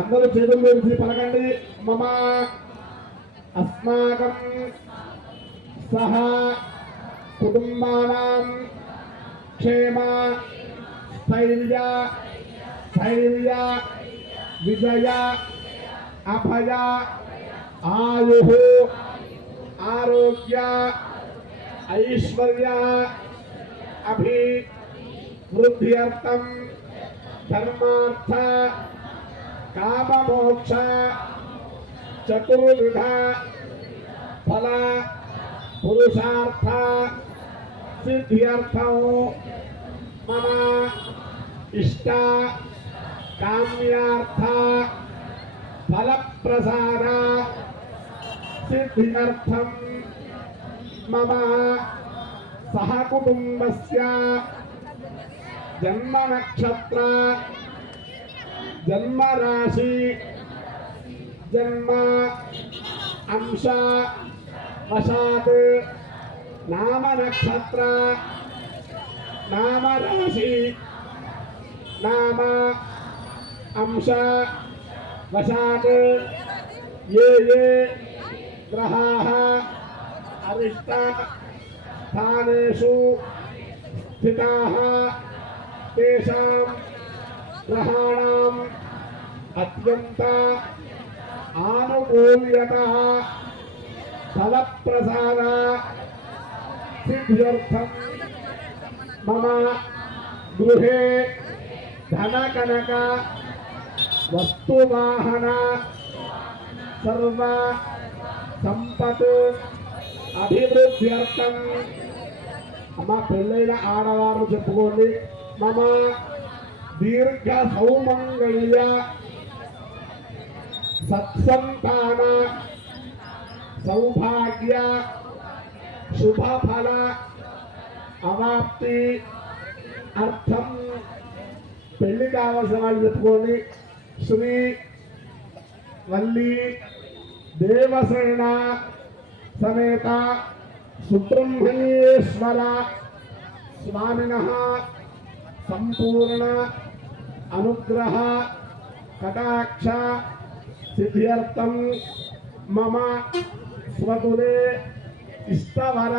అందరూ చేతులు వేసి పలకండి. మమ. అస్మాకం సహ కుటుంబానాం క్షేమ స్థైర్య స్థైర్య విజయ అభయ ఆయు ఆరోగ్య ఐశ్వర్య అభివృద్ధ్యర్థం ధర్మార్థ కామమోక్ష చతుర్విధ ఫల పురుషార్థ సిద్ధ్యర్థం మమ ఇష్ట కామ్యార్థ ఫలప్రసాద సిద్ధ్యర్థం మమ సహకుటుంబస్య జన్మ నక్షత్ర జన్మ రాశి జన్మ అంశ వశాత్ నామ నక్షత్ర నామ రాశి నామ అంశ వశాత్ ఏ ఏ గ్రహాः అరిష్ట స్థానేషు స్థితాः తేషాం గ్రహాణం అత్యంత ఆనుకూల్యత ఫలప్రసాద సిద్ధ్యర్థం మమ గృహే ధనకనక వస్తువాహన సర్వ సంపత్ అభివృద్ధ్యర్థం అమ్మ పెళ్ళైన ఆడవారు చెప్పుకోండి. మమ దీర్ఘ సౌమంగళ్య సత్సంతాన సౌభాగ్య శుభఫల అవాప్తి అర్థం. పెళ్ళి కావాల్సిన వాళ్ళు చెప్పుకోండి. శ్రీ వల్లి దేవసేన సమేత సుబ్రహ్మణ్యేశ్వర స్వామిన. సంపూర్ణ అనుగ్రహ కటాక్ష సిద్ధ్యర్థం మమ స్వతులే ఇష్టవర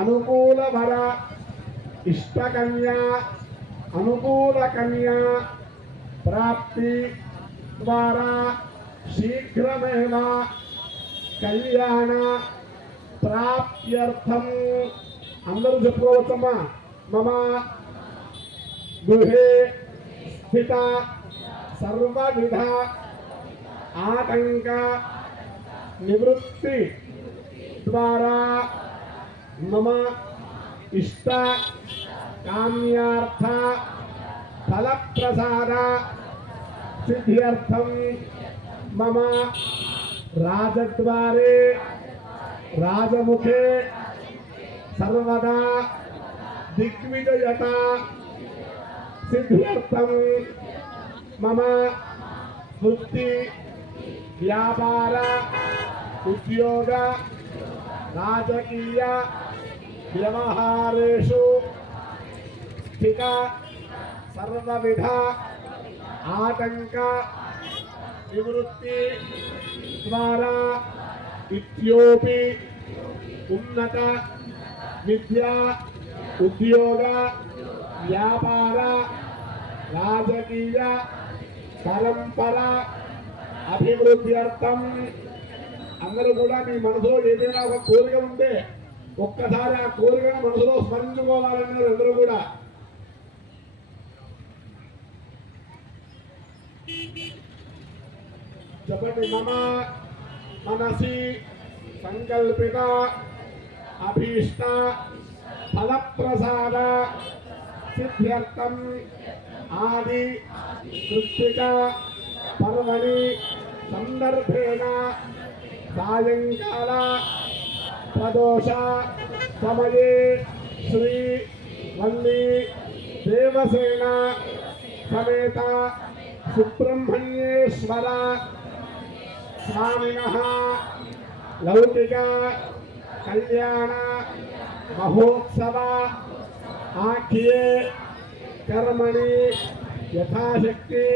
అనుకూలవర ఇష్టకన్యా అనుకూలకన్యా ప్రాప్తి ద్వారా శీఘ్రమేవ కళ్యాణ ప్రాప్త్యర్థం. అందరూ చెప్పుకోవచ్చమ్మా. మమ గృహే స్థిత సర్వవిధ ఆటంక నివృత్తి ద్వారా మమ ఇష్ట కామ్యార్థ ఫలప్రసాద సిద్ధ్యర్థం మమ రాజద్వారే రాజముఖే సర్వదా దిగ్విజయత సిద్ధ్యర్థం. మమ వృత్తి వ్యాపార ఉద్యోగ రాజకీయ వ్యవహారేషు స్థిత సర్వవిధ ఆటంక నివృత్తి ద్వారా ఇత్యోపి ఉన్నత విద్యా ఉద్యోగ వ్యాపార రాజకీయ పరంపర అభివృద్ధ్యర్థం అందరూ కూడా మీ మనసులో ఏదైనా ఒక కోరిక ఉంటే ఒక్కసారి ఆ కోరికను మనసులో స్మరించుకోవాలన్నారు అందరూ కూడా. చెప్పండి మమ మనసి సంకల్పిత అభీష్ట ఫలప్రసాద సిద్ధ్యర్థం ఆది కృత్తిక పర్వణి సందర్భేణ సాయంకాల ప్రదోష సమయే శ్రీ వల్లి దేవసేన సమేత సుబ్రహ్మణ్యేశ్వర స్వామిన లౌకిక కళ్యాణ మహోత్సవ ఆఖ్యే కర్మణి యథాశక్తి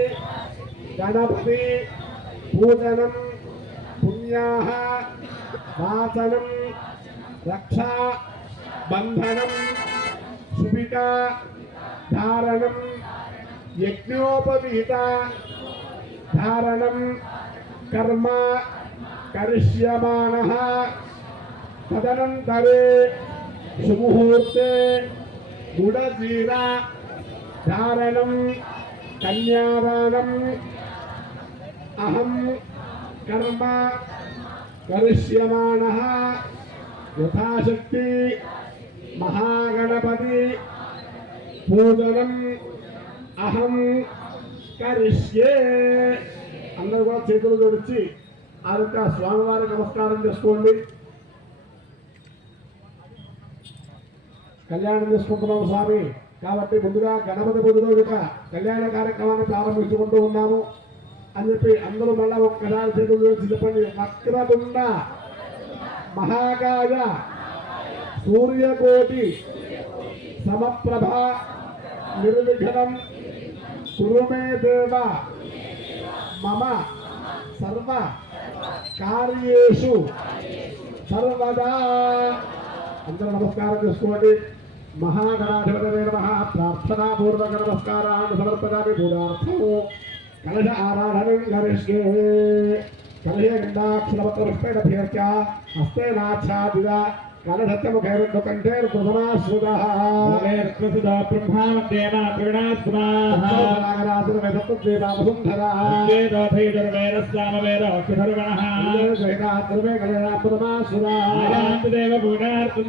గణపతి పూజనం పుణ్యా వాసనం రక్షా బంధనం సుభిక ధారణం యజ్ఞోపవీత ధారణం కర్మ కరిష్యమాణ తదనంతరే సుముహూర్తే గుడజీర ధారణం కన్యాదానం అహం కర్మ కరిష్యమాణ యథాశక్తి మహాగణపతి పూజనం అహం కరిష్యే. అందరూ కూడా చేతులు జోడించి ఆ యొక్క స్వామివారి నమస్కారం చేసుకోండి. కళ్యాణం చేసుకుంటున్నాము స్వామి. కాబట్టి ముందుగా గణపతి బుద్ధి రోజుక కళ్యాణ కార్యక్రమాన్ని ప్రారంభించుకుంటూ ఉన్నాము. అని చెప్పి అందరూ మళ్ళా ఒక్కసారి చేతులు చెప్పండి వక్రతుండ మహాకాయ సూర్యకోటి సమప్రభ నిర్విఘ్నం కురుమే దేవ మమ సర్వ కార్యేషు సర్వదా. అందరూ నమస్కారం చేసుకోండి. మహాగణాధిపతి నమ. ప్రార్థనాపూర్వక నమస్కారాన్ని సమర్పదామి పూజార్థము. కలశ ఆరాధనం కరిష్యే కలశే గండాక్షరపత్రపుష్పేణ భీర్య హస్తేనాచ్ఛాదిత కలశత్యముఖైరుకంఠేర్సమాశ్రుతః ప్రసుదా బ్రహ్మావద్యేన త్రిగుణాత్మనాః వసుంధరా వేదోధైర్వేదస్యామవేదోక్తిధర్మణः ఆయాంతిదేవ పూజార్థం